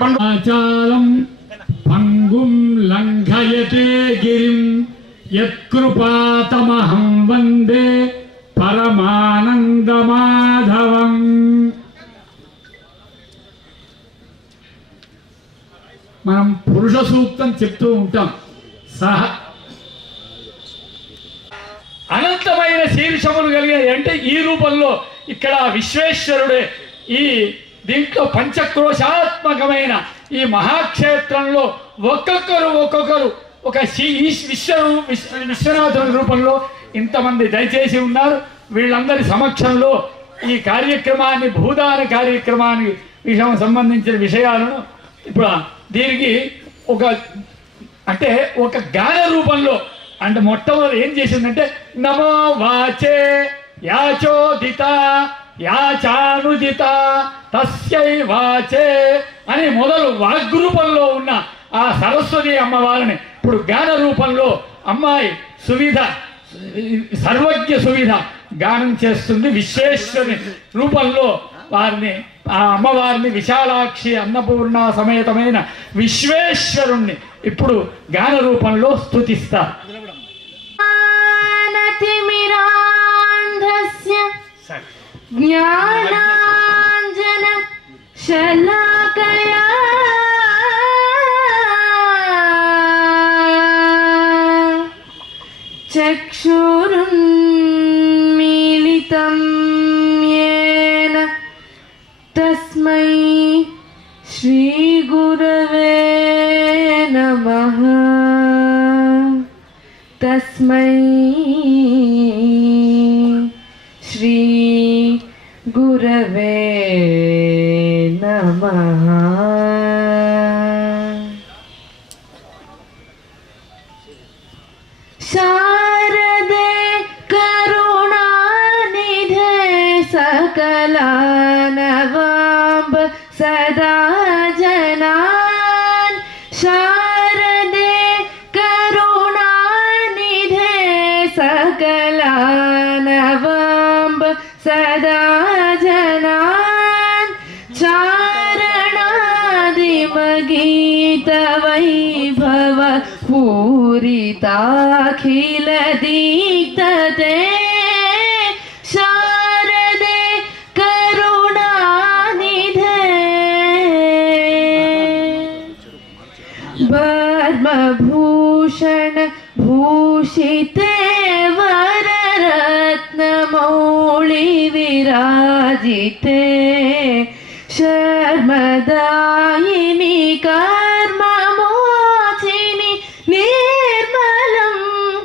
పండుచాలం పంగుం లంఘయతే గిరిం యత్కృపాతమహం వందే పరమానందమాధవం. మనం పురుష సూక్తం చెప్తూ ఉంటాం. సహ అనంతమైన శీర్షములు కలిగే అంటే ఈ రూపంలో ఇక్కడ విశ్వేశ్వరుడే ఈ దీంట్లో పంచక్రోశాత్మకమైన ఈ మహాక్షేత్రంలో ఒక్కొక్కరు ఒక విశ్వనాథుని రూపంలో ఇంతమంది దయచేసి ఉన్నారు. వీళ్ళందరి సమక్షంలో ఈ కార్యక్రమాన్ని భూదాన కార్యక్రమానికి విషయం సంబంధించిన విషయాలను ఇప్పుడు దీనికి ఒక గాన రూపంలో అంటే మొట్టమొదటి ఏం చేసిందంటే నమో వాచే యాచోదిత యాచానుదిత తస్యై వాచే అని మొదలు వాగ్రూపంలో ఉన్న ఆ సరస్వతి అమ్మవారిని ఇప్పుడు గాన రూపంలో అమ్మాయి సువిధ సర్వజ్ఞ సువిధ గానం చేస్తుంది. విశ్వేశ్వరి రూపంలో వారిని ఆ అమ్మవారిని విశాలాక్షి అన్నపూర్ణ సమేతమైన విశ్వేశ్వరుణ్ణి ఇప్పుడు గాన రూపంలో స్తుతిస్తారు. జ్ఞానాంజన శలాకయా చక్షురున్మీలితం యేన తస్మై శ్రీ గురవే నమః. తస్మై శ్రీ గురవే నమః. శారదే కరుణానిధే సకలానవాంబ సదా జనాన్. శారదే కరుణానిధే సకలానవాంబ సదా జనాన్. చారణాదిమగీత వైభవ పూరితాఖిల దీప్తతే. శారదే కరుణానిధే పద్మభూషణ భూషితే వరరత్నమౌళి విరాజితే. శర్మదాయిని కర్మమోచిని నిర్మలం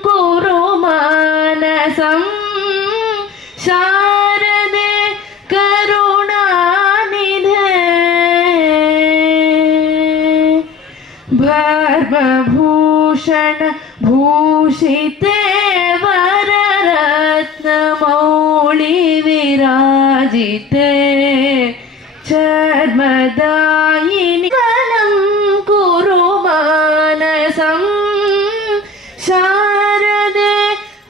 కురు మానసం. శారదే కరుణానిధే భర్మభూషణ భూషితే వరరత్నమౌళి విరాజితే. చర్మదాయిని కలం కురు మానసం. శారదే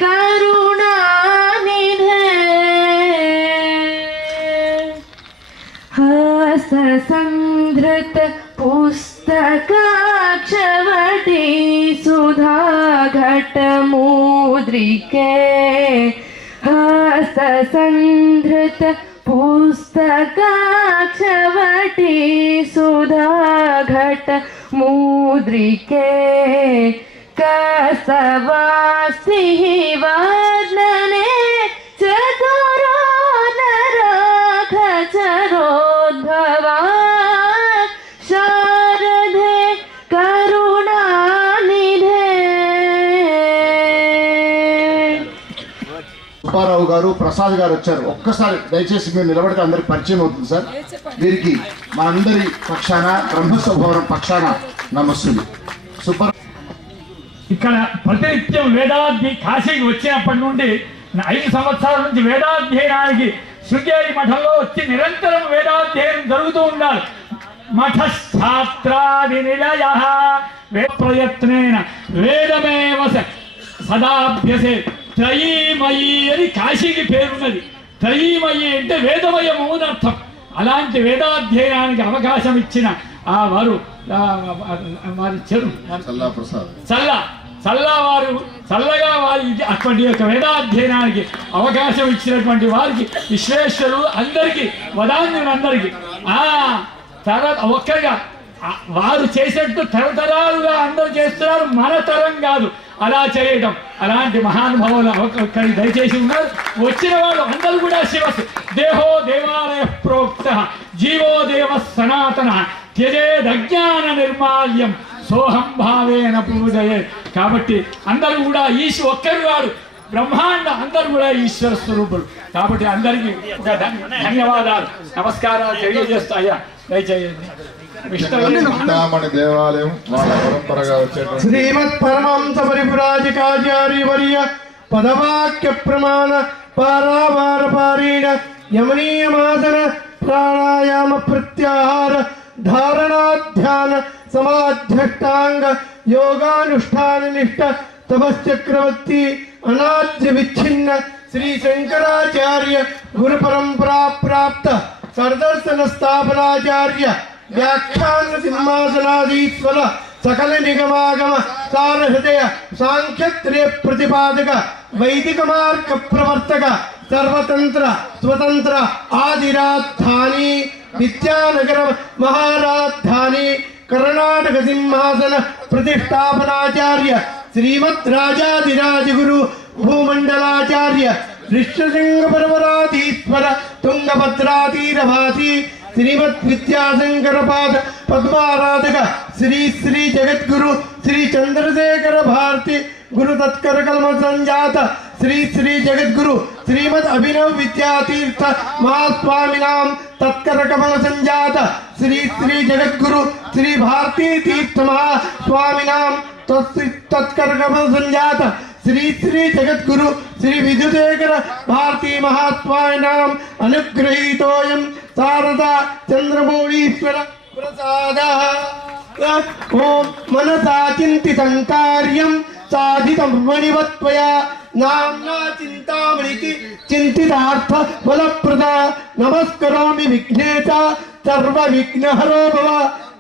కరుణానిధే హస్తసంధృత పుస్తకాక్షవటి సుధాఘటముద్రికే. హస్తసంధృత పుస్తకాక్షవటి సుధాఘటముద్రికే. కసవాస్తి వర్ణనే చతురో నరఖచరోద్భవా. శారదే కరుణానిధే. సుబ్బారావు గారు ప్రసాద్ గారు వచ్చారు. ఒక్కసారి దయచేసి మీరు నిలబడితే అందరికి పరిచయం అవుతుంది సార్. వీరికి మనందరి పక్షాన బ్రహ్మస్వభావం పక్షాన నమస్సులు. సుబ్బారావు ఇక్కడ ప్రతినిత్యం వేదాధ్య కాశీకి వచ్చినప్పటి నుండి 5 సంవత్సరాల నుంచి వేదాధ్యయనానికి శృంగేరి మఠంలో వచ్చి నిరంతరం వేదాధ్యయనం జరుగుతూ ఉండాలి. మఠఛాత్రాది నిలయ ప్రయత్నేన వేదమేవ సదాభ్యసే. త్రయీమయీ అని కాశీకి పేరున్నది. త్రయీమయీ అంటే వేదమయము అని అర్థం. అలాంటి వేదాధ్యయనానికి అవకాశం ఇచ్చిన వారు వారి చెరు చల్లవారు చల్లగా వారి అటువంటి యొక్క వేదాధ్యయనానికి అవకాశం ఇచ్చినటువంటి వారికి విశ్వేశ్వరులు అందరికీ వదాన్యులందరికీ తర్వాత ఒక్కరిగా వారు చేసినట్టు తరతరాలుగా అందరూ చేస్తున్నారు, మన తరం కాదు అలా చేయడం. అలాంటి మహానుభావులు ఒక్కరికి దయచేసి ఉన్నారు. వచ్చిన వాళ్ళు అందరూ కూడా శివస్ దేహో దేవాలయ ప్రోక్త జీవో దేవ సనాతన త్యజేదజ్ఞాన నిర్మాల్యం సోహం భావేన పూజయే. కాబట్టి అందరూ కూడా ఒక్కరు వాడు బ్రహ్మాండ అందరూ కూడా ఈశ్వర స్వరూపులు. కాబట్టి అందరికీ ఒక ధన్యవాదాలు నమస్కారాలు తెలియజేస్తాయా. దయచేయండి. దేవాలయం వాళ్ళ పరంపరగా వచ్చేటువంటి శ్రీమత్ పరమహంస పరిపురాజకాచార్య వర్య పదవాక్య ప్రమాణ పారావార పారీణ యమనీయమాసన ప్రాణాయామ ప్రత్యాహార ధారణాధ్యాన సమాధ్యష్టాంగ యోగానుష్ఠాన నిష్ఠ తపశ్చక్రవర్తి అనాద్య విచ్ఛిన్న శ్రీ శంకరాచార్య గురు పరంపరా ప్రాప్త సర్దర్శన స్థాపనాచార్య వ్యాఖ్యాన సింహాసనాధీశ్వర సకల నిగమాగమ సార హృదయ సాంఖ్యత్రయ ప్రతిపాదక వైదిక మార్గ ప్రవర్తక సర్వతంత్ర స్వతంత్ర ఆదిరాధాని విద్యానగర మహారాధాని కర్ణాటక సింహాసన ప్రతిష్టాపనాచార్య శ్రీమద్ రాజాదిరాజగురు భూమండలాచార్య ఋష్యశృంగ పర్వరాధీశ్వర తుంగభద్రాతీరవాసి శ్రీమద్ విద్యాశంకర పాద పద్మారాధక శ్రీ శ్రీ జగద్గురు శ్రీ చంద్రశేఖర భారతి గురు తత్కర కల్మ సంజాత శ్రీ శ్రీ జగద్గురు శ్రీమద్ అభినవ్ విద్యాతీర్థ మహాస్వామినాం తత్కర కమల సంజాత శ్రీ శ్రీ జగద్గురు శ్రీ భారతీ తీర్థ మహాస్వామినాం తత్కర కమల సంజాత శ్రీ శ్రీ జగద్గురు శ్రీ విద్యుదేకర భారతీ మహాస్వామినాం అనుగ్రహీతోయం శారదా చంద్రమౌళీశ్వర ప్రసాద. ఓం మనసా చింతితం కార్యం సాధితం మణివత్వయా నామ్నా చింతామణికి చింతితార్థ ఫలప్రద. నమస్కరోమి విఘ్నేశ సర్వ విఘ్నహరో భవ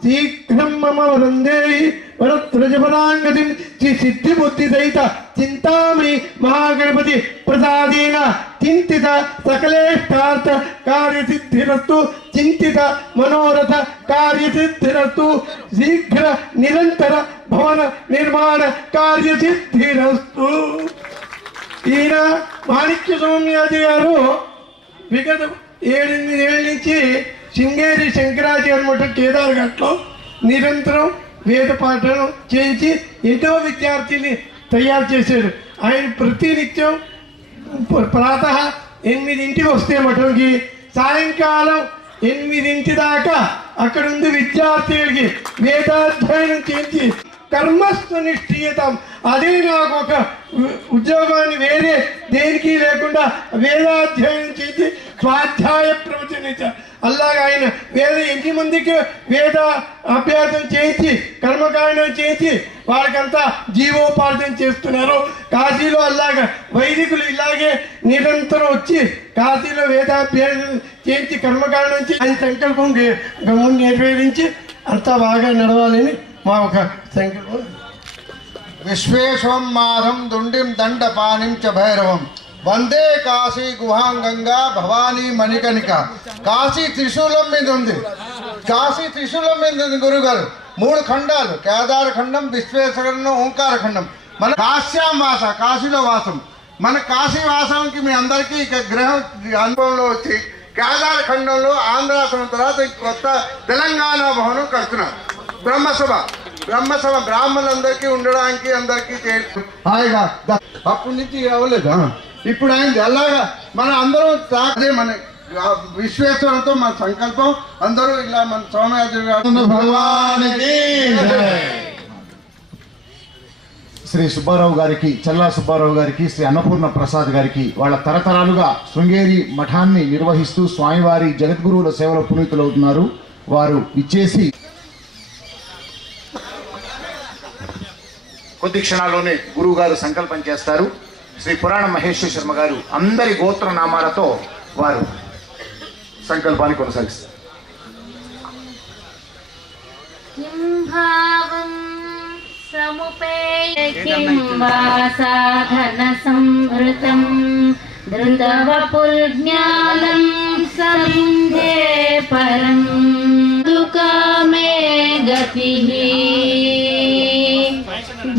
శీఘ్రం మమ వృందేహి వరత్రజపరాంగతిం శ్రీ సిద్ధి బుద్ధి సహిత చింతామణి మహాగణపతి ప్రసాదేన చింతిత సకలేష్టార్థ కార్యసిద్ధిరస్తు చింతిత మనోరథ కార్యసిద్ధిరస్తు శీఘ్ర నిరంతర భవన నిర్మాణ కార్యసిద్ధిరస్తు. ఈయన మాణిక్య స్వామ్యాది గారు విగత 7-8 ఏళ్ళ నుంచి శృంగేరి శంకరాచార్య మఠం కేదార్ఘట్లో నిరంతరం వేద పాఠనం చేయించి ఎంతో విద్యార్థిని తయారు చేశాడు. ఆయన ప్రతినిత్యం ప్రాతः 8 వస్తే మఠంకి సాయంకాలం 8 దాకా అక్కడ ఉంది విద్యార్థులకి వేదాధ్యయనం చేయించి కర్మస్థ నిష్ఠీయతం. అదే నాకు ఒక ఉద్యోగాన్ని వేరే దేనికి లేకుండా వేదాధ్యయనం చేసి స్వాధ్యాయ ప్రవచనించ. అలాగే ఆయన వేద 8 మందికి వేద అభ్యాసం చేయించి కర్మకాండం చేసి వాళ్ళకంతా జీవోపార్జన చేస్తున్నారు. కాశీలో అలాగా వైదికులు ఇలాగే నిరంతరం వచ్చి కాశీలో వేదాభ్యాసం చేయించి కర్మకాండం నుంచి ఆయన సంకల్పం గమ్ముని నెరవేరించి అంతా బాగా నడవాలని మా ఒక సంకల్పం. విశ్వేశ్వం మాధం దుండిం దండపాణిం చ భైరవం వందే కాశీ గుహాం గంగా భవానీ మణికణిక. కాశీ త్రిశూలం మీద ఉంది, కాశీ త్రిశూలం మీద ఉంది గురుగారు. 3 ఖండాలు, కేదార ఖండం, విశ్వేశ్వర ఖండం, ఓంకార ఖండం. మన కాశ్యాం వాస, కాశీలో వాసం. మన కాశీ వాసానికి మీ అందరికీ ఇక గ్రహం అనుభవంలో వచ్చి కేదార ఖండంలో ఆంధ్రాసనం తర్వాత కొత్త తెలంగాణ భవనం కడుతున్నారు. బ్రహ్మసభ బ్రాహ్మణులందరికీ ఉండడానికి అందరికీ హాయిగా అప్పటి నుంచి అవ్వలేదా ఇప్పుడు అయింది. అలాగా మన అందరూ అదే మన విశ్వేశ్వరంతో మన సంకల్పం. అందరూ ఇలా మన సోమయాజు భగవానికి. శ్రీ సుబ్బారావు గారికి, చల్లా సుబ్బారావు గారికి, శ్రీ అన్నపూర్ణ ప్రసాద్ గారికి వాళ్ళ తరతరాలుగా శృంగేరి మఠాన్ని నిర్వహిస్తూ స్వామివారి జగద్గురువుల సేవలో పునీతులవుతున్నారు. వారు ఇచ్చేసి కొద్ది క్షణాల్లోనే గురువు గారు సంకల్పం చేస్తారు. శ్రీ పురాణ మహేశ్వర శర్మ గారు అందరి గోత్ర నామాలతో వారు సంకల్పాన్ని కొనసాగిస్తారు. किं भावं समुपेय किं वा साधनसंवृतं धृतवपुर्ज्ञानं समिन्धे परं दुकामे गतिः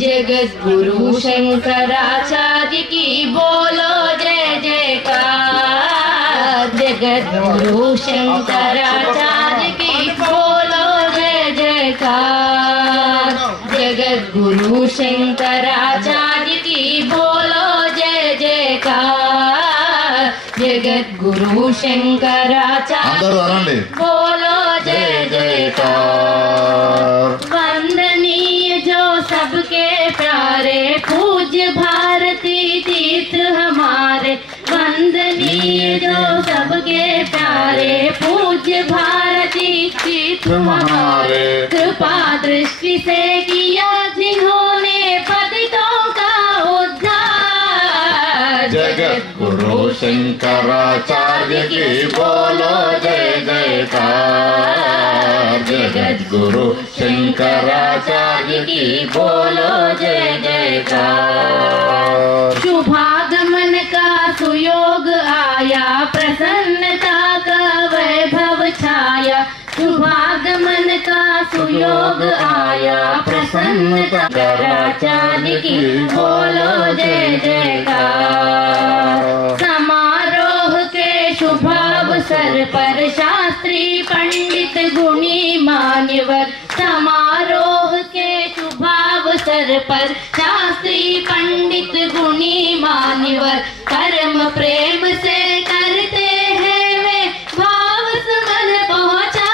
जगद्गुरु शंकराचार्य की बोलो जय जयकार। जगद्गुरु शंकराचार्य की बोलो जय जयकार। जगद्गुरु शंकराचार्य की बोलो जय जयकार। जगद्गुरु शंकराचार्य बोलो जय जयकार। वंदनीय जो सबके प्यारे पूज्य भारती तीर्थ हमारे। वंदनीय जो सबके प्यारे पूज्य भारती तीर्थ हमारे। कृपा दृष्टि से किया जिन्होंने पतितों का उद्धार। जगद्गुरु शंकराचार्य की बोलो जय जयकार। जगद्गुरु शंकराचार्य की बोलो जय जयकार। शुभागमन का सुयोग आया प्रसन्नता का वैभव छाया। शुभागमन का सुयोग आया प्रसन्नता शंकराचार्य की बोलो जय जयकार। समारोह के शुभावसर पर शास्त्री पंडित गुणी मान्यवर। समारोह के शुभावसर पर शास्त्री पंडित गुणी मान्यवर कर्म प्रेम से करते हैं वे भाव सुमन पहुँचा।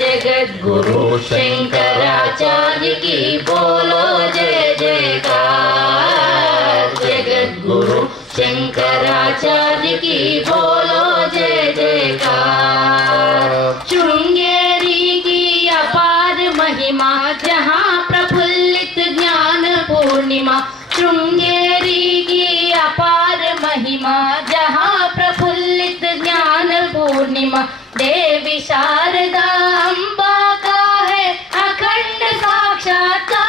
जगद्गुरु शंकराचार्य की बोलो जय जयकार। जगद्गुरु शंकराचार्य की बोलो जय जयकार। श्रृंगेरी की अपार महिमा जहाँ प्रफुल्लित ज्ञान पूर्णिमा। श्रृंगेरी की अपार महिमा जहाँ प्रफुल्लित ज्ञान पूर्णिमा। देवी शारदा अम्बा का है अखंड साक्षात्कार।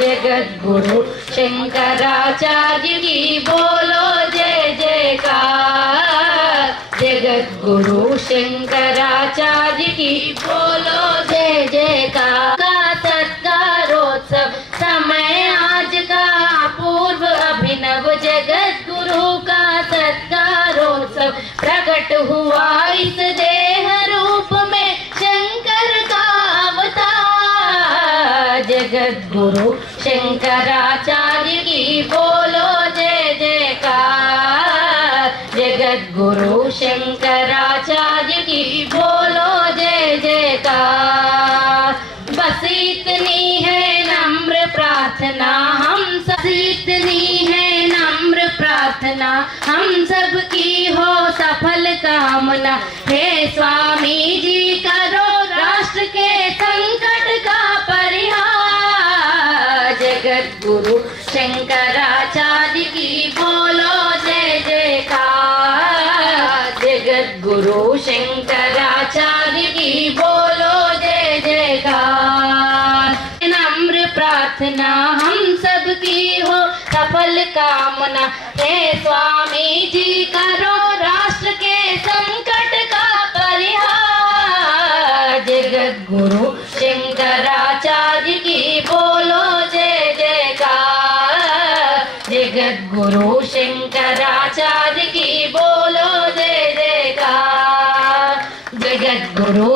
जगद्गुरु शंकराचार्य की बोलो जय जयकार। जगद्गुरु शंकराचार्य की बोलो जय जयकार। का सत्कारोत्सव समय आज का अपूर्व अभिनव। जगद्गुरु का सत्कारोत्सव प्रकट हुआ इस देह रूप में शंकर का अवतार। जगद्गुरु शंकराचार्य की बोलो जय जयकार। जगद्गुरु शंकराचार्य की बोलो जय जयकार। बस इतनी है नम्र प्रार्थना हम सब। इतनी है नम्र प्रार्थना हम सब की हो सफल कामना। हे स्वामी जी करो राष्ट्र के संकट का परिहार। जगद्गुरु शंकराचार्य की बोलो जय जयकार। जगद्गुरु शंकराचार्य की बोलो जय जयकार। नम्र प्रार्थना हम सब की हो सफल कामना। हे स्वामी जी करो राष्ट्र के संकट का परिहार। जगद्गुरु शंकराचार्य की बोलो जय जयकार। जगद्गुरु शंकराचार्य की बोलो जय जयकार। जगद्गुरु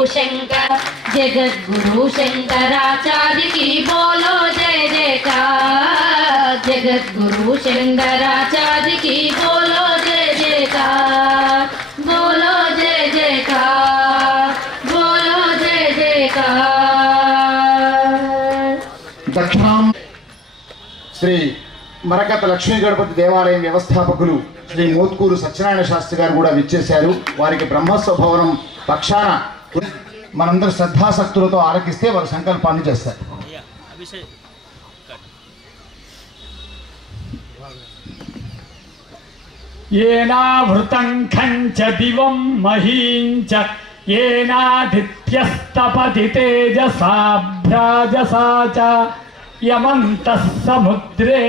शंकराचार्य की बोलो जय जयकार। जगद्गुरु शंकराचार्य की बोलो जय जयकार। बोलो जय जयकार। बोलो जय जयकार। దక్షిణాం శ్రీ మరకత లక్ష్మీ గణపతి దేవాలయం వ్యవస్థాపకులు శ్రీ మోత్కూరు సత్యనారాయణ శాస్త్రి గారు కూడా విచ్చేశారు. వారికి బ్రహ్మోత్సవ భవనం పక్షాన మనందరూ శ్రద్ధాసక్తులతో ఆలకిస్తే వారు సంకల్పాన్ని చేస్తారు. येनावृतं खञ्च दिवं महीं च येनादित्यस्तपति तेजसाभ्राजसा च यमन्तः समुद्रे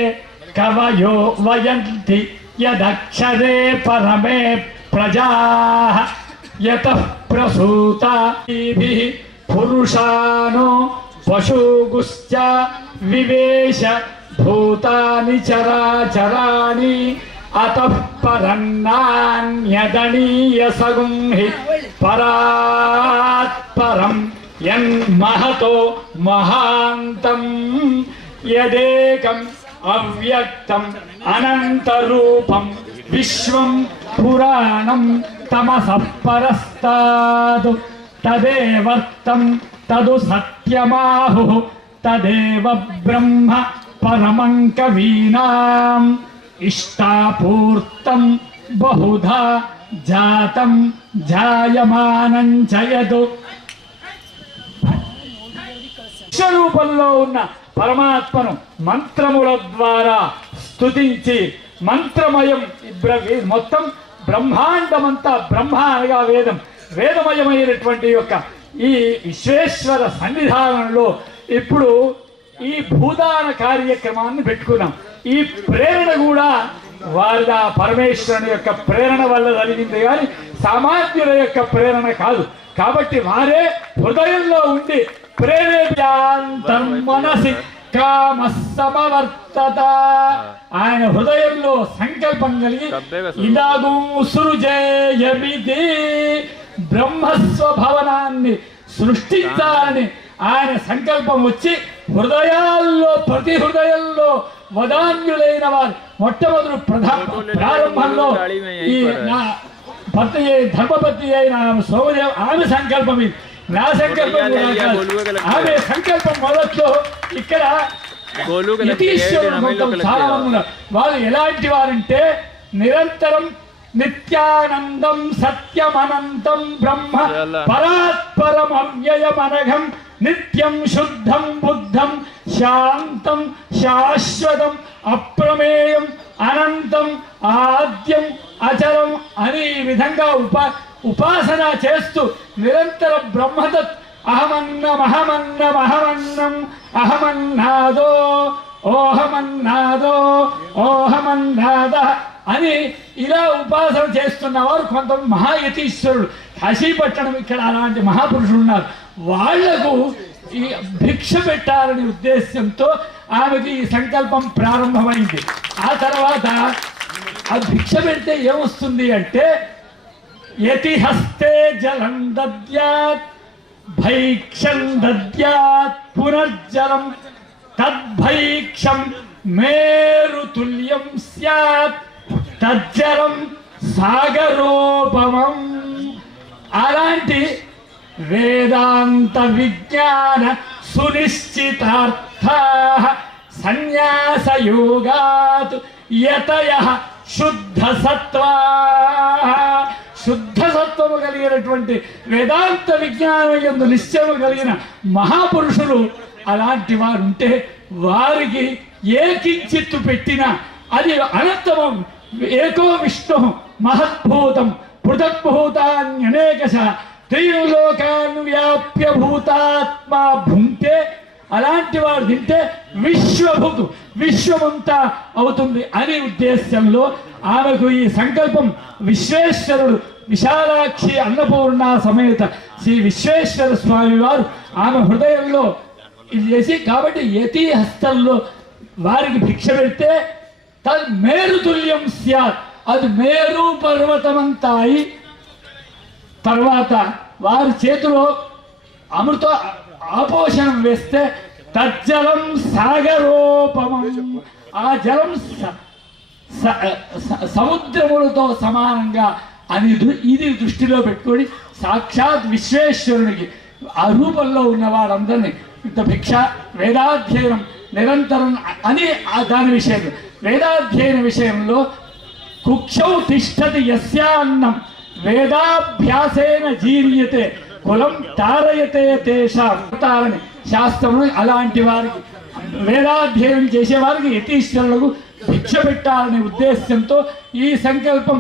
कवयो वयन्ति यदक्षरे परमे प्रजाः यतः प्रसूताभिः पुरुषानो पशुगुश्च विवेश भूतानि चराचराणि अतः परन्नान्यदनीयसगुं हि परात्परं यन्महतो महान्तम् यदेकम् अव्यक्तम् अनन्तरूपं विश्वं पुराणं तमसः परस्तात् तदेवर्तं तदु सत्यमाहुः तदेव ब्रह्म परमं कवीनाम् इष्टापूर्तं बहुधा जातं जायमानं च यदु విశ్వరూపంలో ఉన్న పరమాత్మను మంత్రముల ద్వారా స్తుతించి మంత్రమయం మొత్తం బ్రహ్మాండమంతా బ్రహ్మ అనగా వేదం వేదమయమైనటువంటి యొక్క ఈ విశ్వేశ్వర సన్నిధానంలో ఇప్పుడు ఈ భూదాన కార్యక్రమాన్ని పెట్టుకున్నాం. ఈ ప్రేరణ కూడా వారి పరమేశ్వరుని యొక్క ప్రేరణ వల్ల జరిగింది కానీ సామాన్యుల యొక్క ప్రేరణ కాదు. కాబట్టి వారే హృదయంలో ఉండి ప్రేరేప్యాంతర్మనసి కామ సమవర్తత ఆయన హృదయంలో సంకల్పం కలిగి ఇదాగు సృజేయమిది బ్రహ్మస్వభవనాన్ని సృష్టించాలని ఆయన సంకల్పం వచ్చి హృదయాల్లో ప్రతి హృదయంలో వదాన్యులైన వారు మొట్టమొదటి ప్రారంభంలో ఈ ధర్మపతి అయిన సోమదేవ్ ఆమె సంకల్పం ఇది. నా సంకల్పం ఆమె సంకల్పం మొదట్లో ఇక్కడ యతీశ్వరుడు చాలా మంది ఉన్నారు. వాళ్ళు ఎలాంటి వారంటే నిరంతరం నిత్యానందం సత్యమనంతం బ్రహ్మ పరాత్పరం అవ్యయమనఘం నిత్యం శుద్ధం బుద్ధం శాంతం శాశ్వతం అప్రమేయం అనంతం ఆద్యం అచరం అని ఈ విధంగా ఉపాసన చేస్తూ నిరంతర బ్రహ్మతత్ అహమన్నమహమన్నమహమన్నం అహమన్నాదో ఓహమన్నాదో ఓహమన్నాద అని ఇలా ఉపాసన చేస్తున్నవారు కొంతమంది మహాయతీశ్వరుడు కాశీపట్టణం ఇక్కడ అలాంటి మహాపురుషులు ఉన్నారు. వాళ్లకు ఈ భిక్ష పెట్టాలనే ఉద్దేశంతో ఆమెకి ఈ సంకల్పం ప్రారంభమైంది. ఆ తర్వాత ఆ భిక్ష పెడితే ఏమొస్తుంది అంటే యతిహస్తే జలం దద్యాత్ భైక్షం దద్యాత్ పునర్జలం తద్భైక్షం మేరుతుల్యం స్యాత్ తజ్జలం సాగరోపమం. అలాంటి వేదాంత విజ్ఞాన సునిశ్చితార్థా సన్యాసయోగాత్ యతయః శుద్ధ సత్వా శుద్ధ సత్వము కలిగినటువంటి వేదాంత విజ్ఞానం యందు నిశ్చయము కలిగిన మహాపురుషులు అలాంటి వారు ఉంటే వారికి ఏ కించిత్తు పెట్టినా అది అనంతమం. ఏకో విష్ణు మహద్భూతం పృథగ్భూతాన్యనేకశ త్రిలోకాన్ వ్యాప్య భూతాత్మా భుంక్తే. అలాంటి వారు తింటే విశ్వభూతు విశ్వమంతా అవుతుంది అనే ఉద్దేశంలో ఆమెకు ఈ సంకల్పం విశ్వేశ్వరుడు విశాలాక్షి అన్నపూర్ణ సమేత శ్రీ విశ్వేశ్వర స్వామి వారు ఆమె హృదయంలో ఇది చేసి కాబట్టి యతి హస్తంలో వారికి భిక్ష పెడితే తద్ మేరుతుల్యం స్యాత్ అది మేరు పర్వతమంతా అయి తర్వాత వారి చేతిలో అమృత ఆపోషణం వేస్తే తజ్జలం సాగరోపమం. ఆ జలం సముద్రములతో సమానంగా అని ఇది దృష్టిలో పెట్టుకొని సాక్షాత్ విశ్వేశ్వరునికి ఆ రూపంలో ఉన్న వాళ్ళందరినీ ఇంత భిక్ష వేదాధ్యయనం నిరంతరం అని దాని విషయంలో వేదాధ్యయన విషయంలో కుక్షౌ తిష్టతి యస్యాన్నం వేదాభ్యాసేన జీర్యతే కులం తారయతే తేషాని శాస్త్రము. అలాంటి వారికి వేదాధ్యయనం చేసేవారికి యతీశ్వరులకు భిక్ష పెట్టాలనే ఉద్దేశంతో ఈ సంకల్పం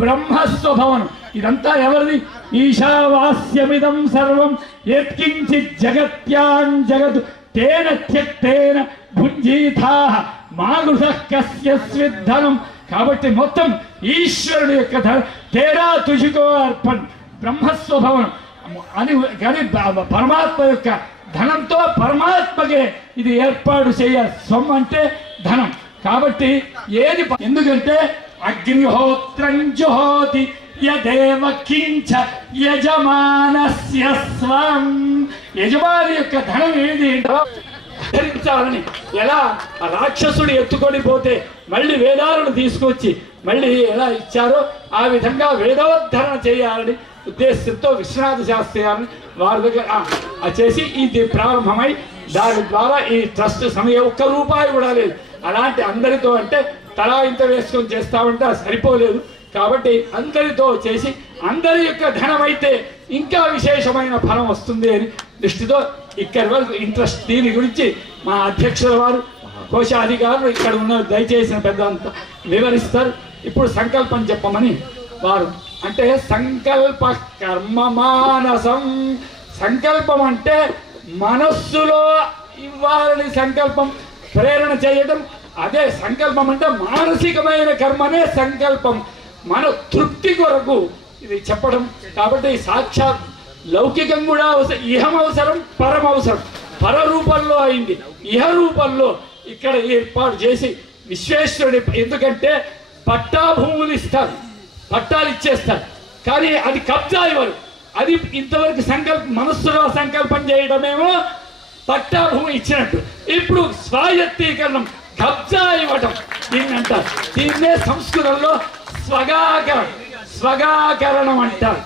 బ్రహ్మస్వభవనం. ఇదంతా ఎవరిది? ఈశావాస్యమిదం సర్వం యత్కించిత్ జగత్యాం జగత్ తేన త్యక్తేన భుంజీథాః మాగృసః కస్య స్విద్ధనం. కాబట్టి మొత్తం ఈశ్వరుడు యొక్క తేరా తుజికో అర్పణ్ బ్రహ్మస్వభావం అని కానీ పరమాత్మ యొక్క ధనంతో పరమాత్మకే ఇది ఏర్పాటు చేయాలి. స్వం అంటే ధనం. కాబట్టి ఏది ఎందుకంటే అగ్నిహోత్రం జుహోతి యదేవ కించ యజమానస్య స్వం. యజమాని యొక్క ధనం ఏది ధరించాలని ఎలా రాక్షసుడు ఎత్తుకొని పోతే మళ్ళీ వేదాలను తీసుకొచ్చి మళ్ళీ ఎలా ఇచ్చారో ఆ విధంగా వేదోద్ధరణ చేయాలని ఉద్దేశంతో విశ్వనాథ శాస్త్రి గారిని వారి దగ్గర చేసి ఇది ప్రారంభమై దాని ద్వారా ఈ ట్రస్ట్ సమయం ఒక్క రూపాయి కూడా లేదు. అలాంటి అందరితో అంటే తలా ఇంత వేసుకొని చేస్తామంటే అది సరిపోలేదు. కాబట్టి అందరితో చేసి అందరి యొక్క ధనం అయితే ఇంకా విశేషమైన ఫలం వస్తుంది అని దృష్టితో ఇక్కడి వరకు ఇంట్రెస్ట్ దీని గురించి మా అధ్యక్షుల వారు కోశాధికారులు ఇక్కడ ఉన్న దయచేసిన పెద్దంతా వివరిస్తారు. ఇప్పుడు సంకల్పం చెప్పమని వారు అంటే సంకల్ప కర్మ మానసం. సంకల్పం అంటే మనస్సులో ఇవ్వాలని సంకల్పం ప్రేరణ చేయడం. అదే సంకల్పం అంటే మానసికమైన కర్మనే సంకల్పం. మన తృప్తి కొరకు ఇది చెప్పడం. కాబట్టి సాక్షాత్ లౌకికం కూడా అవసరం, ఇహం అవసరం, పరం అవసరం. పర రూపంలో అయింది, ఇహ రూపంలో ఇక్కడ ఏర్పాటు చేసి విశ్వేశ్వరుడి. ఎందుకంటే పట్టా భూములు ఇస్తారు, పట్టాలు ఇచ్చేస్తారు, కానీ అది కబ్జా ఇవ్వరు. అది ఇంతవరకు మనస్సులో సంకల్పం చేయడమేమో పట్టా భూమి ఇచ్చినట్టు. ఇప్పుడు స్వాయత్తీకరణం, కబ్జా ఇవ్వటం దీన్ని అంటారు. దీన్నే సంస్కృతంలో స్వగాకరణం అంటారు.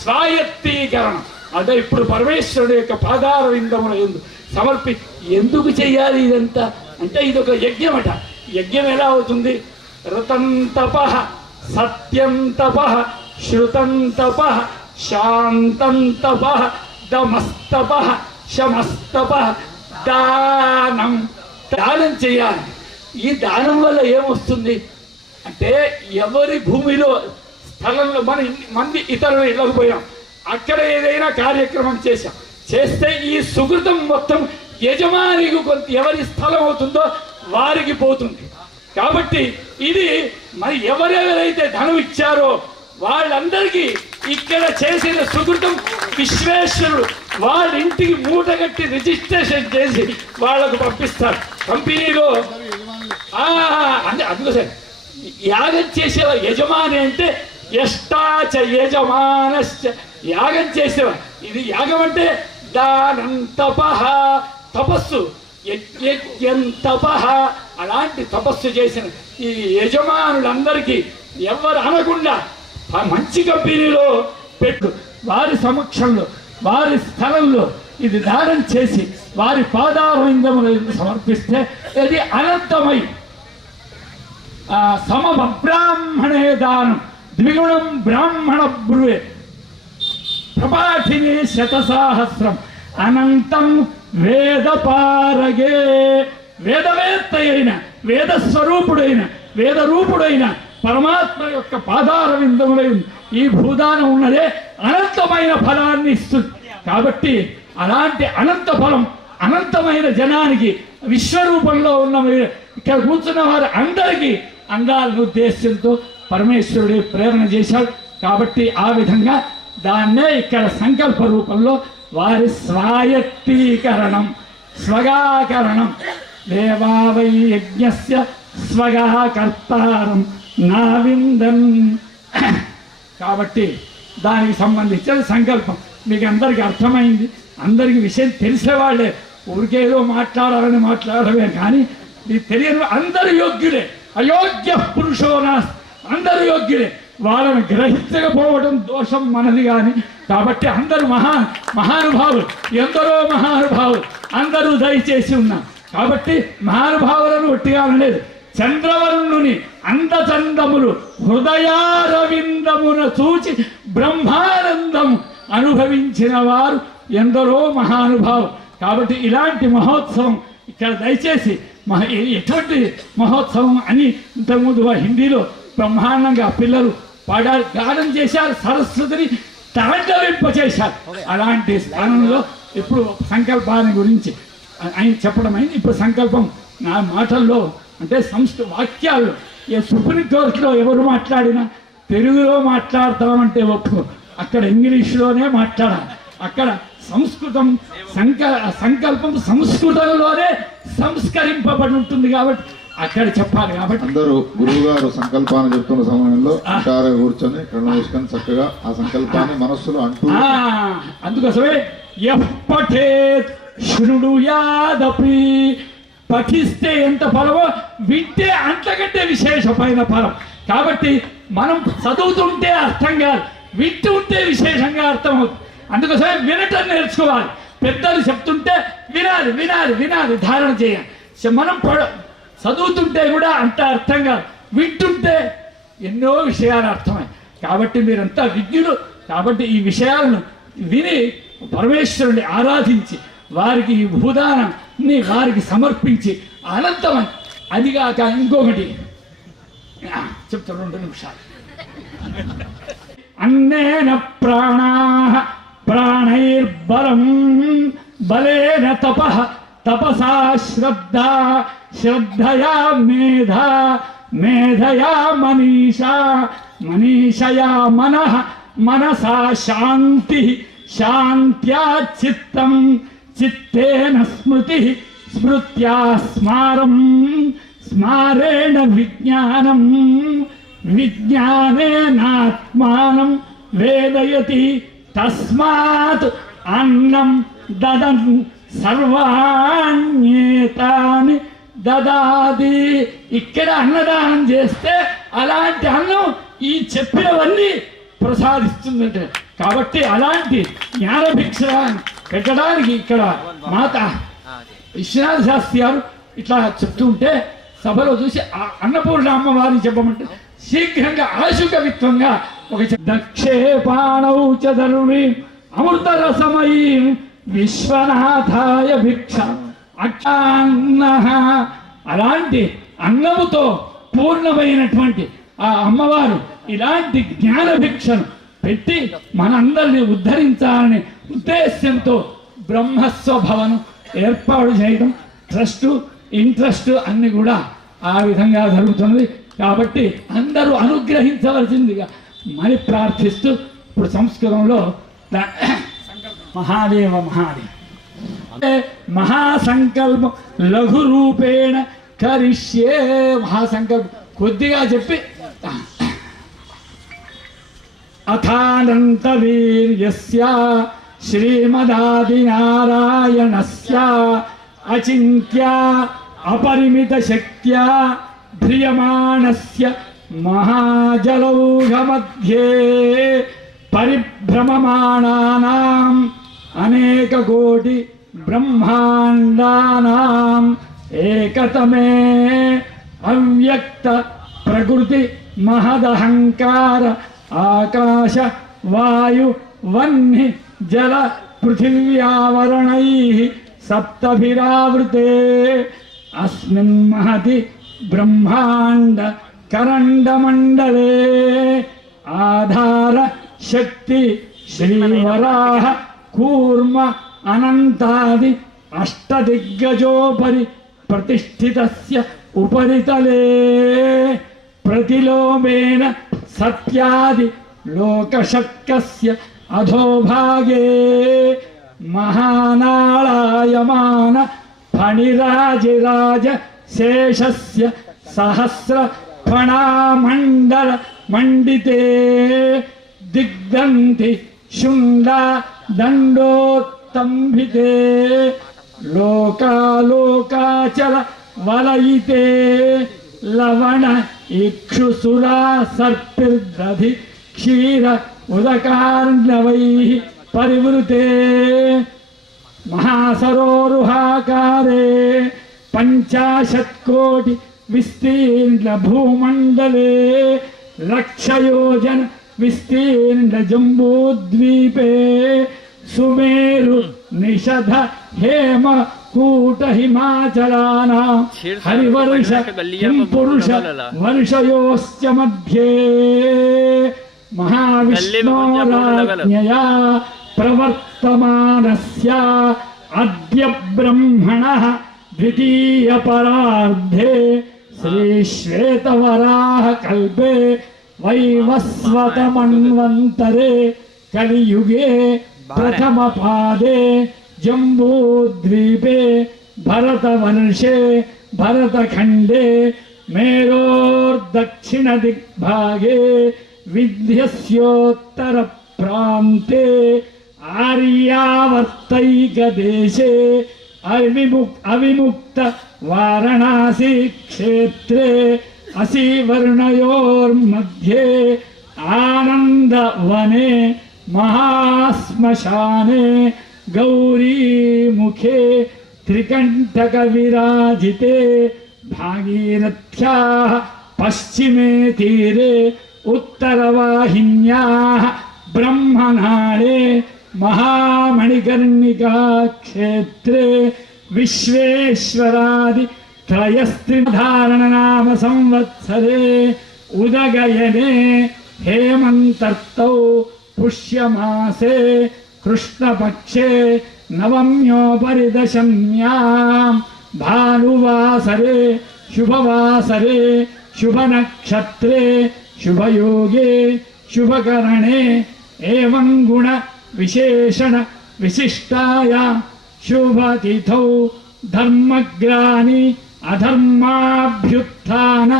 స్వాయత్తీకరణం అదే. ఇప్పుడు పరమేశ్వరుడు యొక్క పాదార విందమున సమర్పి ఎందుకు చెయ్యాలి ఇదంతా అంటే ఇది ఒక యజ్ఞం అట. యజ్ఞం ఎలా అవుతుంది? ఋతం తపః, సత్యం తపః, శ్రుతం తపః, శాంతం తపః, దమస్తపః, శమస్తపః, దానం. దానం చేయాలి. ఈ దానం వల్ల ఏమొస్తుంది అంటే ఎవరి భూమిలో స్థలంలో మంది ఇతరులు ఇళ్ళకు పోయాం, అక్కడ ఏదైనా కార్యక్రమం చేస్తే ఈ సుకృతం మొత్తం యజమానికి కొంత ఎవరి స్థలం అవుతుందో వారికి పోతుంది. కాబట్టి ఇది మరి ఎవరెవరైతే ధనం ఇచ్చారో వాళ్ళందరికీ ఇక్కడ చేసిన సుకృతం విశ్వేశ్వరుడు వాళ్ళ ఇంటికి మూటగట్టి రిజిస్ట్రేషన్ చేసి వాళ్ళకు పంపిస్తారు. కంపెనీలో అందుకోసం యాగం చేసేవా యజమాని అంటే యష్టాచ యజమానశ్చ. యాగం చేసేవా. ఇది యాగం అంటే దానం తపః, తపస్సు, యజ్ఞం తపః. అలాంటి తపస్సు చేసిన ఈ యజమానులందరికీ ఎవరు అనకుండా మంచి కంపెనీలో పెట్టు వారి సమక్షంలో వారి స్థలంలో ఇది దానం చేసి వారి పాదారవిందములను సమర్పిస్తే ఇది అనంతమై సమబ్రాహ్మణే దానం ద్విగుణం బ్రాహ్మణ బ్రువే ప్రపాఠిని శతసాహస్రం అనంతం వేదపారగే. వేదవేత్త అయిన వేదస్వరూపుడైన వేదరూపుడైన పరమాత్మ యొక్క పాదారవిందములై ఈ భూదానం ఉన్నదే అనంతమైన ఫలాన్ని ఇస్తుంది. కాబట్టి అలాంటి అనంత ఫలం అనంతమైన జనానికి విశ్వరూపంలో ఉన్న ఇక్కడ కూర్చున్న వారు అందరికీ అందాలను ఉద్దేశంతో పరమేశ్వరుడు ప్రేరణ చేశాడు. కాబట్టి ఆ విధంగా దాన్నే ఇక్కడ సంకల్ప రూపంలో వారి స్వాయత్తీకరణం, స్వగాకరణం. దేవావై యజ్ఞస్య స్వగా కర్తారం నా విందన్. కాబట్టి దానికి సంబంధించిన సంకల్పం మీకు అందరికీ అర్థమైంది. అందరికీ విషయం తెలిసేవాళ్ళే, ఊరికేదో మాట్లాడాలని మాట్లాడమే కానీ మీకు తెలియని అందరు యోగ్యులే. అయోగ్య పురుషోనా అందరు యోగ్యులే. వాళ్ళని గ్రహించకపోవడం దోషం మనది కానీ. కాబట్టి అందరూ మహానుభావులు, ఎందరో మహానుభావులు అందరూ దయచేసి ఉన్నారు. కాబట్టి మహానుభావులను ఒట్టిగా లేదు. చంద్రవర్ణుని అందచందములు హృదయారవిందమున చూచి బ్రహ్మానందం అనుభవించిన వారు ఎందరో మహానుభావులు. కాబట్టి ఇలాంటి మహోత్సవం ఇక్కడ దయచేసి ఎటువంటి మహోత్సవం అని ఇంతకుముందు హిందీలో బ్రహ్మాండంగా పిల్లలు గానం చేశారు. సరస్వతిని తాండవింపచేశారు. అలాంటి స్థానంలో ఇప్పుడు సంకల్పాన్ని గురించి ఆయన చెప్పడం అయింది. ఇప్పుడు సంకల్పం నా మాటల్లో అంటే సంస్కృత వాక్యాల్లో సుప్రీంకోర్టులో ఎవరు మాట్లాడినా తెలుగులో మాట్లాడతామంటే ఒప్పు, అక్కడ ఇంగ్లీష్లోనే మాట్లాడాలి. అక్కడ సంస్కృతం సంకల్పం సంస్కృతంలోనే సంస్కరింపబడి ఉంటుంది కాబట్టి అక్కడ చెప్పాలి. కాబట్టి అందరూ గురువు గారు సంకల్పాన్ని చెప్తున్న సమయంలో కూర్చొని కళ్ళు మూసుకొని చక్కగా ఆ సంకల్పాన్ని మనస్సులో అంటూ అందుకోసమే ఎప్పటేత్ శృణుయాదపి, పఠిస్తే ఎంత ఫలమో వింటే అంతకంటే విశేషమైన ఫలం. కాబట్టి మనం చదువుతుంటే అర్థం కాదు, వింటుంటే విశేషంగా అర్థమవుతుంది. అందుకోసమే వినటం నేర్చుకోవాలి. పెద్దలు చెప్తుంటే వినాలి వినాలి వినాలి, ధారణ చేయాలి. మనం చదువుతుంటే కూడా అంత అర్థం కాదు, వింటుంటే ఎన్నో విషయాలు అర్థమై. కాబట్టి మీరంతా విజ్ఞులు కాబట్టి ఈ విషయాలను విని పరమేశ్వరుని ఆరాధించి వారికి ఈ భూదానాన్ని వారికి సమర్పించి అనంతమని. అదిగాక ఇంకొకటి చెప్తా 2 నిమిషాలు. అన్నేన ప్రాణాః ప్రాణైర్బలం, బలేన తపః తపసా శ్రద్ధా, శ్రద్ధయా మేధా, మేధయా మనీషా, మనీషయా మనః, మనసా శాంతి, శాంత్యా చిత్తం, చిత్తేన స్మృతి, స్మృత్యా స్మారం, స్మారేణ విజ్ఞానం, విజ్ఞానేనాత్మానం వేదయతి. తస్మాత్ అన్నం దదన్ సర్వాణ్యేతాని దదాది. ఇక్కడ అన్నదానం చేస్తే అలాంటి అన్నం ఈ చెప్పినవన్నీ ప్రసాదిస్తుందంటే. కాబట్టి అలాంటి జ్ఞానభిక్ష పెట్టడానికి ఇక్కడ మాత విశ్వనాథ శాస్త్రి గారు ఇట్లా చెప్తుంటే సభలో చూసి అన్నపూర్ణ అమ్మవారిని చెప్పమంటే శీఘ్రంగా ఆశుకవిత్వంగా ఒక దక్షేపాణౌ చ ధర్మీ అమృతరసమయీ విశ్వనాథాయ భిక్ష అక్షాన్న. అలాంటి అన్నముతో పూర్ణమైనటువంటి ఆ అమ్మవారు ఇలాంటి జ్ఞాన భిక్షను పెట్టి మనందరినీ ఉద్ధరించాలనే ఉద్దేశ్యంతో బ్రహ్మస్వభవను ఏర్పాటు చేయడం, ట్రస్టు ఇంట్రెస్ట్ అన్ని కూడా ఆ విధంగా జరుగుతుంది. కాబట్టి అందరూ అనుగ్రహించవలసిందిగా మరి ప్రార్థిస్తూ ఇప్పుడు సంస్కృతంలో మహాదేవ మహాదేవ మహాసంకల్పం లఘు రూపేణ కరిష్యే. మహాసంకల్పం కొద్దిగా చెప్పి అథానంత వీర్యస్య శ్రీమదాదినారాయణస్య అచింత్య అపరిమిత శక్త్యా ధ్రియమాణస్య మహాజలౌఘ మధ్యే పరిభ్రమమాణానాం అనేక కోటి బ్రహ్మాండానాం ఏకతమే అవ్యక్త ప్రకృతి మహదహంకార ఆకాశ వాయు వహ్ని జల పృథివ్యావరణైః సప్తభిరావృతే అస్మిన్ మహతి బ్రహ్మాండ కరండమండలే ఆధార శక్తి శ్రీవరాహ కూర్మ అనంతాది అష్టదిగ్గజోపరి ప్రతిష్ఠితస్య ఉపరితలే ప్రతిలోమేన సత్యాది లోకశక్కస్య అధోభాగే మహానాళాయమాన ఫణిరాజిరాజ శేషస్య సహస్ర ఫణామండల మండితే దిగ్దంతి శుండ దండోత్తంభితే లోకాలోకాచల వలయితే లవణ ఇక్షుసురా సర్పిర్దధి క్షీర ఉదకార్ణవైః పరివృతే మహాసరోరుహాకారే 50 కోటి విస్తీర్ణ భూమండలే లక్షయోజన విస్తీర్ణ జంబూద్వీపే సుమేరు నిషధ హేమ కూట హిమాచలానాం హరివర్ష పురుష వర్షయోశ్చ మధ్యే महाविष्णोराज्ञया प्रवर्तमानस्य अद्य ब्रह्मणः द्वितीयपरार्धे श्रीश्वेतवराह कल्पे वैवस्वतमन्वन्तरे कलियुगे प्रथमपादे जम्बूद्वीपे भरतवर्षे भरतखण्डे मेरोर्दक्षिणदिग्भागे विन्ध्यस्योत्तरप्रान्ते आर्यावर्तैकदेशे अविमुक्त वाराणसी क्षेत्रे असीवर्णयोर्मध्ये आनन्दवने महाश्मशाने गौरीमुखे त्रिकण्ठकविराजिते भागीरथ्याः पश्चिमे तीरे उत्तरवाहिन्याः ब्रह्मनाळे महामणिकर्णिका क्षेत्रे विश्वेश्वरादि त्रयस्त्रिधारणनाम संवत्सरे उदगयने हेमन्तर्तौ पुष्यमासे कृष्णपक्षे नवम्योपरि दशम्यां भानुवासरे शुभवासरे शुभनक्षत्रे शुभयोगे शुभकरणे एवं गुण विशेषण विशिष्टाया शुभतिथौ धर्मग्लानि अधर्माभ्युत्थान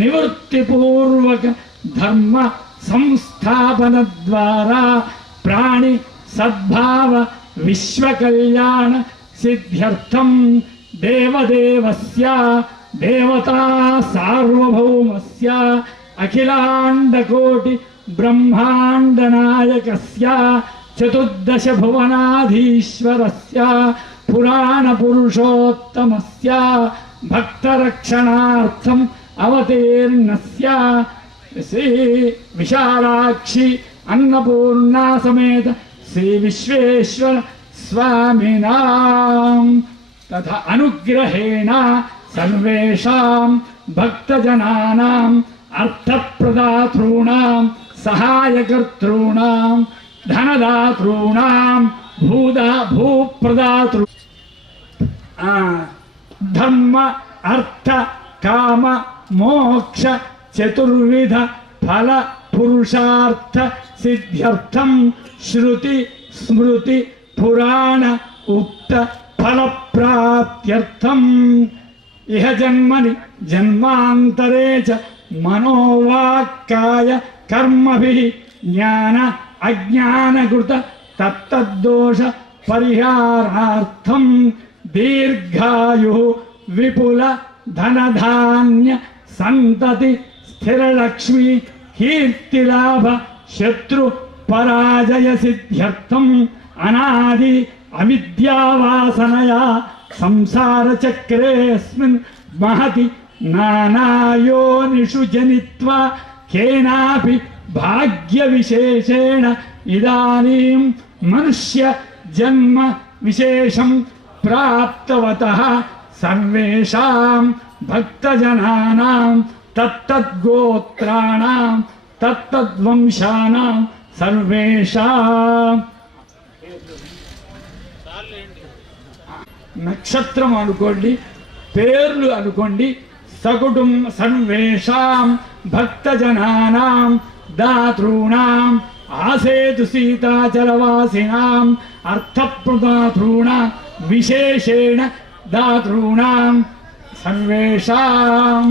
निवृत्तिपूर्वक धर्म संस्थापन द्वारा प्राणि सद्भाव विश्वकल्याण सिद्ध्यर्थं देवदेवस्य देवता सार्वभौमस्य अखिलाण्डकोटि ब्रह्माण्ड नायकस्य चतुर्दश भुवनाधीश्वरस्य पुराण पुरुषोत्तमस्य भक्तरक्षणार्थम् अवतीर्णस्य श्री विशालाक्षी अन्नपूर्णा समेत श्री विश्वेश्वर स्वामिनां तथा अनुग्रहेण सर्वेषां भक्तजनानां अर्थप्रदातॄणां सहायकर्तॄणां धनदातॄणां भूप्रदातृ धर्म अर्थ काम मोक्ष चतुर्विध फल पुरुषार्थ सिद्ध्यर्थं श्रुति स्मृति पुराण उक्त फल प्राप्त्यर्थम् इह जन्मनि जन्मान्तरे च मनोवाक्काय कर्मभिः ज्ञान अज्ञानकृत तत्तद्दोष परिहारार्थं दीर्घायुः विपुल धनधान्य संतति स्थिरलक्ष्मी कीर्तिलाभ शत्रु पराजय सिद्ध्यर्थम् अनादि अविद्यावासनया संसार चक्रेऽस्मिन् महति नानायोनिषु जनित्वा केनापि भाग्यविशेषेण इदानीं मनुष्य जन्म विशेषं प्राप्तवतः सर्वेषां भक्तजनानां तत्तद्गोत्राणां तत्तद्वंशानां सर्वेषां నక్షత్రం అనుకోండి పేర్లు అనుకోండి సకుటుంబ సర్వేషాం భక్తజనానాం దాతॄణాం ఆసేతు సీతాచలవాసినాం అర్థప్రదాతॄణాం విశేషేణ దాతॄణాం సర్వేషాం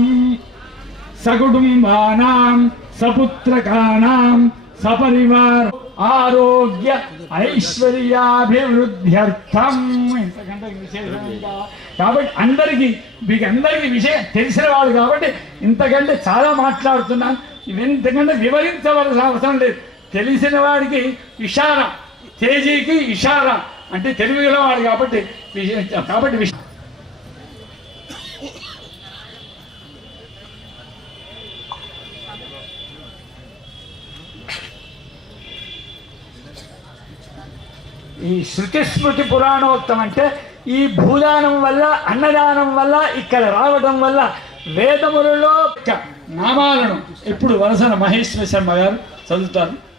సకుటుంబానాం సపుత్రకానాం సపరివార ఆరోగ్య ఐశ్వర్యాభివృద్ధ్యర్థం. ఇంతకంటే విశేషం కాబట్టి అందరికీ మీకు అందరికీ విషయం తెలిసిన వాళ్ళు కాబట్టి ఇంతకంటే చాలా మాట్లాడుతున్నాను. ఇంతకంటే వివరించవలసిన అవసరం లేదు. తెలిసిన వాడికి ఇషారా, తేజీకి ఇషారా అంటే తెలివిగల వాడు కాబట్టి ఈ శృతి స్మృతి పురాణోక్తం అంటే ఈ భూదానం వల్ల అన్నదానం వల్ల ఇక్కడ రావడం వల్ల వేదములలో నామాలను ఇప్పుడు వలసన మహేశ్వర శర్మ గారు చదువుతాను.